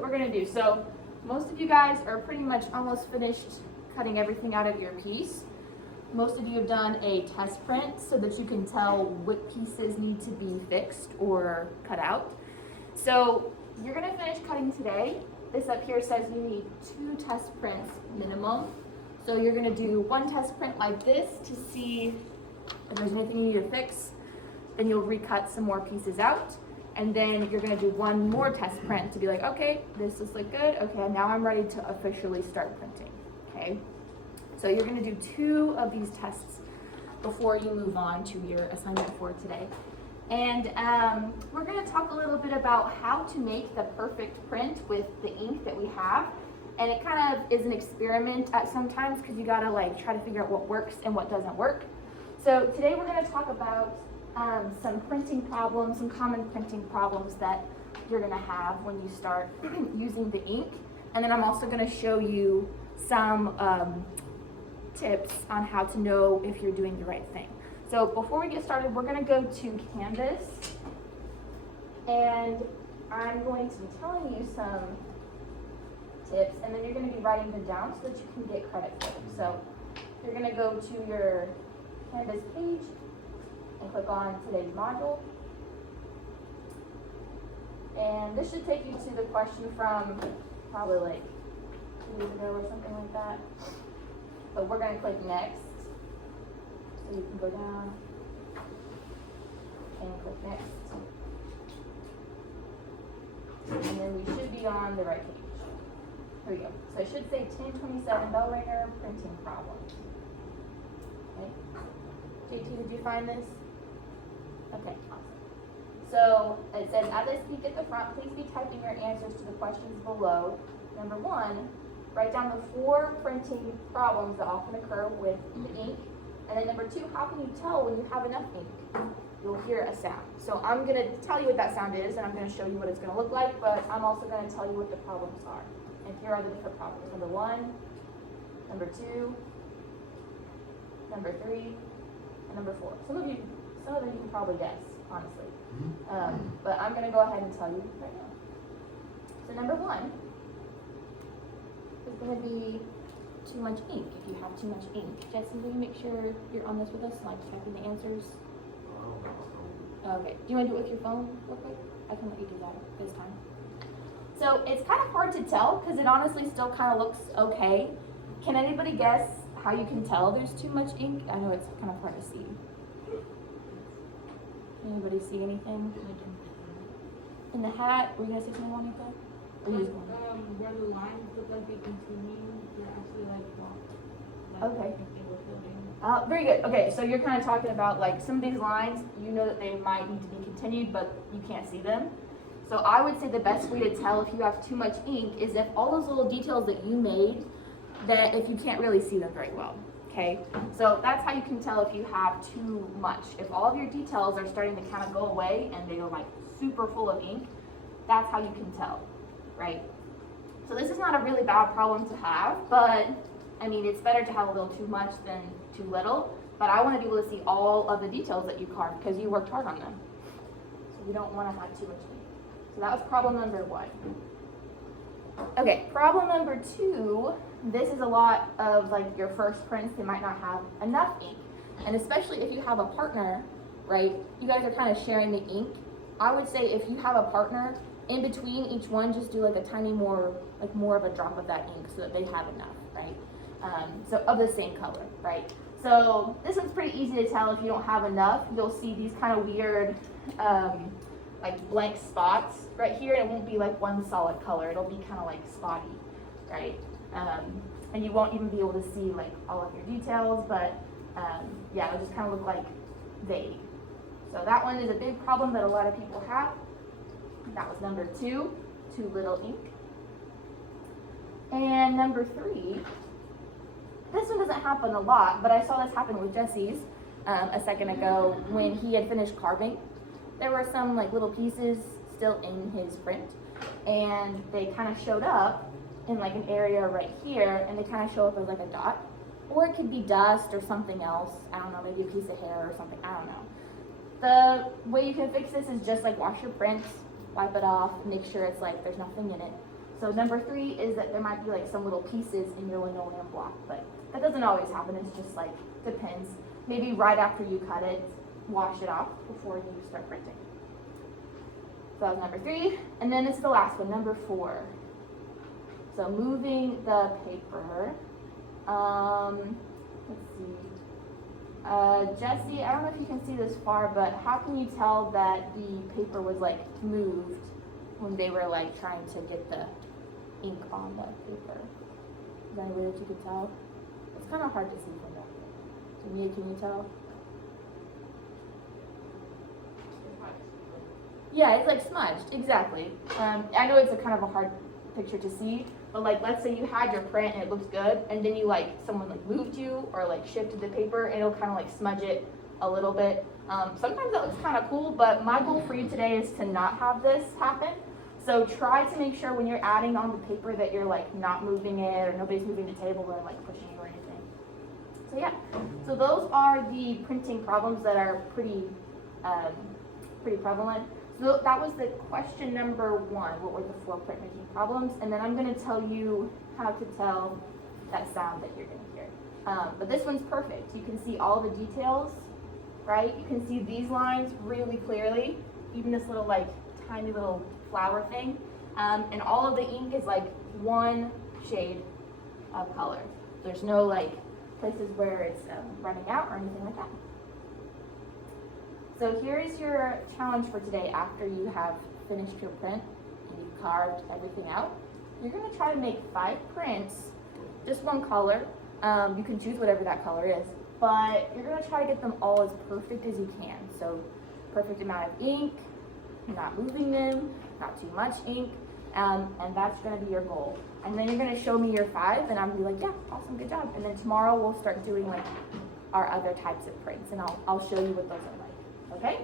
what we're gonna do. So most of you guys are pretty much almost finished cutting everything out of your piece. Most of you have done a test print so that you can tell what pieces need to be fixed or cut out. So you're gonna finish cutting today. This up here says you need 2 test prints minimum. So you're gonna do 1 test print like this to see if there's anything you need to fix. Then you'll recut some more pieces out. And then you're gonna do 1 more test print to be like, okay, this looks like good. Okay, now I'm ready to officially start printing, okay? So you're gonna do 2 of these tests before you move on to your assignment for today. And we're gonna talk a little bit about how to make the perfect print with the ink that we have. And it kind of is an experiment at sometimes because you gotta like try to figure out what works and what doesn't work. So today we're gonna talk about some printing problems, some common printing problems that you're gonna have when you start using the ink. And then I'm also gonna show you some tips on how to know if you're doing the right thing. So before we get started, we're gonna go to Canvas, and I'm going to be telling you some tips, and then you're gonna be writing them down so that you can get credit for them. So you're gonna go to your Canvas page and click on today's module. And this should take you to the question from probably like 2 years ago or something like that. But we're gonna click next. So you can go down and click next. And then we should be on the right page. Here we go. So it should say 1027 bell ringer printing problems. Okay. JT, did you find this? Okay, awesome. So it says, at this peak at the front, please be typing your answers to the questions below. Number 1, write down the 4 printing problems that often occur with the ink. And then number 2, how can you tell when you have enough ink? You'll hear a sound. So I'm gonna tell you what that sound is, and I'm gonna show you what it's gonna look like, but I'm also gonna tell you what the problems are. And here are the different problems. Number 1, number 2, number 3, and number 4. Some of them you can probably guess, honestly. But I'm gonna go ahead and tell you right now. So number 1 is gonna be too much ink. If you have too much ink. Jesse, will you make sure you're on this with us, like typing the answers? Okay, do you want to do it with your phone real quick? I can let you do that this time. So it's kind of hard to tell because it honestly still kind of looks okay. Can anybody guess how you can tell there's too much ink? I know it's kind of hard to see. Can anybody see anything? In the hat, were you going to say something, Monica? Where the lines look like they continue, they're actually like okay. Very good. Okay, so you're kind of talking about like some of these lines, you know that they might need to be continued, but you can't see them. So I would say the best way to tell if you have too much ink is if all those little details that you made, that if you can't really see them very well. Okay, so that's how you can tell if you have too much. If all of your details are starting to kind of go away and they are like super full of ink, that's how you can tell, right? So this is not a really bad problem to have, but I mean, it's better to have a little too much than too little, but I want to be able to see all of the details that you carved because you worked hard on them. So you don't want to have too much ink. So that was problem number 1. Okay, problem number 2, this is a lot of like your first prints, they might not have enough ink. And especially if you have a partner, right, you guys are kind of sharing the ink. I would say if you have a partner, in between each one, just do like a tiny more of a drop of that ink so that they have enough, right? So of the same color, right? So this one's pretty easy to tell if you don't have enough. You'll see these kind of weird like blank spots right here, and it won't be like one solid color. It'll be kind of like spotty, right? And you won't even be able to see like all of your details, but yeah, it'll just kind of look like vague. So that one is a big problem that a lot of people have. That was number 2, too little ink. And number 3, this one doesn't happen a lot, but I saw this happen with Jesse's a second ago when he had finished carving. There were some like little pieces still in his print, and they kind of showed up in like an area right here, and they kind of show up as like a dot, or it could be dust or something else. I don't know, maybe a piece of hair or something. I don't know. The way you can fix this is just like wash your print, wipe it off, make sure it's like there's nothing in it. So number 3 is that there might be like some little pieces in your linoleum block, but that doesn't always happen. It's just like, depends. Maybe right after you cut it, wash it off before you start printing. So that was number 3. And then this is the last one, number 4. So moving the paper. Let's see. Jesse, I don't know if you can see this far, but how can you tell that the paper was like moved when they were like trying to get the ink on the paper? Is there any way that you could tell? It's kind of hard to see from that. So Mia, can you tell? Yeah, it's like smudged, exactly. I know it's a kind of a hard picture to see, but like let's say you had your print and it looks good, and then you like someone like moved you or like shifted the paper, and it'll kind of like smudge it a little bit. Sometimes that looks kind of cool, but my goal for you today is to not have this happen. So try to make sure when you're adding on the paper that you're like not moving it, or nobody's moving the table or like pushing you or anything. So yeah, so those are the printing problems that are pretty prevalent. So that was the question number 1. What were the 4 printmaking problems? And then I'm going to tell you how to tell that sound that you're going to hear. But this one's perfect. You can see all the details, right? You can see these lines really clearly, even this little like tiny little flower thing. And all of the ink is like one shade of color. There's no like places where it's running out or anything like that. So here is your challenge for today. After you have finished your print and you've carved everything out, you're going to try to make 5 prints, just one color. You can choose whatever that color is, but you're going to try to get them all as perfect as you can. So perfect amount of ink, not moving them, not too much ink, and that's going to be your goal. And then you're going to show me your 5, and I'm going to be like, yeah, awesome, good job. And then tomorrow we'll start doing like our other types of prints, and I'll show you what those are like. Okay?